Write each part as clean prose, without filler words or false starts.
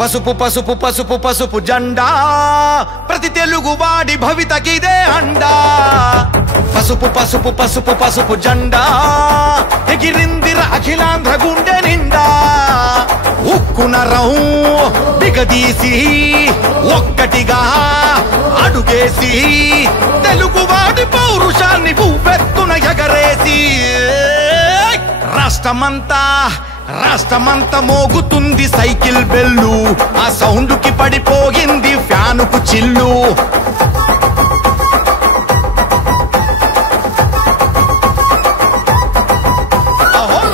పసుపు పసుపు పసుపు పసుపు జెండా ప్రతి తెలుగువాడి భవితకిదే అండా పసుపు పసుపు పసుపు పసుపు జెండా ఎగిరిందిర అఖిలాంధ్ర గుండె నిండా ఉక్కు నరం బిగదీసి ఒక్కటిగా అడుగేసి తెలుగువాడి పౌరుషాన్ని భూపెత్తున ఎగరేసి రాష్ట్రమంతా మోగుతుంది సైకిల్ బెల్లు ఆ సౌండ్ కి పడిపోయింది ఫ్యానుకు చిల్లు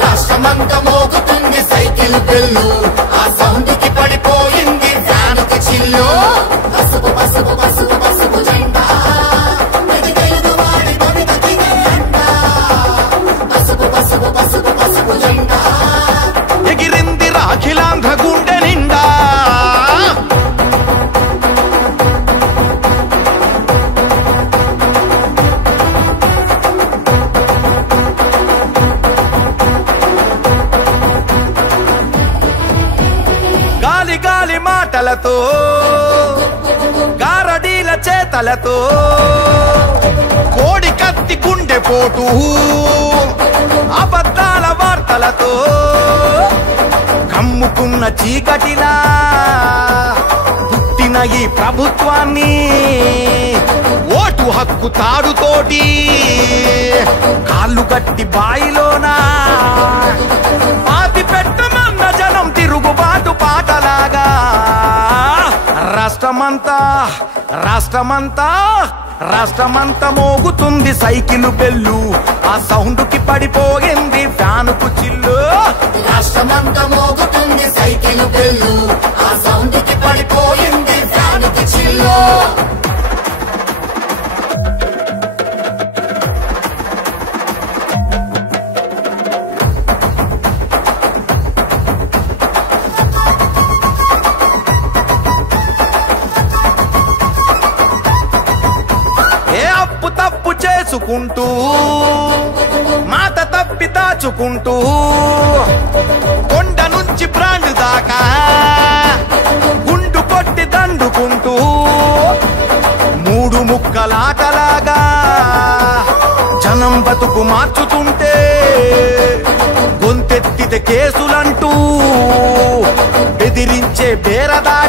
రాష్ట్రమంతా మోగుతుంది సైకిల్ బెల్లు ఆ సౌండ్ కి పడిపోయింది ఫ్యానుకు చిల్లు పసుపు పసుపు పసుపు పసుపు జెండా పసుపు పసుపు పసుపు పసుపు జెండా ఎగిరిందిరా అఖిలాంధ్ర గుండె నిండా గాలి గాలి మాటలతో గారడీల చేతలతో కోడి కత్తి గుండె పోటు అబద్ధాల వార్తలతో కమ్ముకున్న చీకటిలా పుట్టిన ఈ ప్రభుత్వాన్ని ఓటు హక్కు తాడుతోటి కాళ్ళు గట్టి బాయిలోనా పాతి పెట్టమన్న జనం తిరుగుబాటు పాటలాగా రాష్ట్రమంతా మోగుతుంది సైకిల్ బెల్లు ఆ సౌండ్ కి పడిపోయింది ఫ్యానుకు చిల్లు రాష్ట్రమంతా మోగుతుంది సైకిల్ బెల్లు ఆ సౌండ్ కి పడిపోయింది ఫ్యానుకు చిల్లు తప్పు చేసుకుంటూ మాట తప్పి దాచుకుంటూ కొండ నుంచి బ్రాండ్ దాకా గుండు కొట్టి దండుకుంటూ మూడు ముక్కలాటలాగా జనం బతుకు మార్చుతుంటే గొంతెత్తితే కేసులంటూ బెదిరించే బేరదారి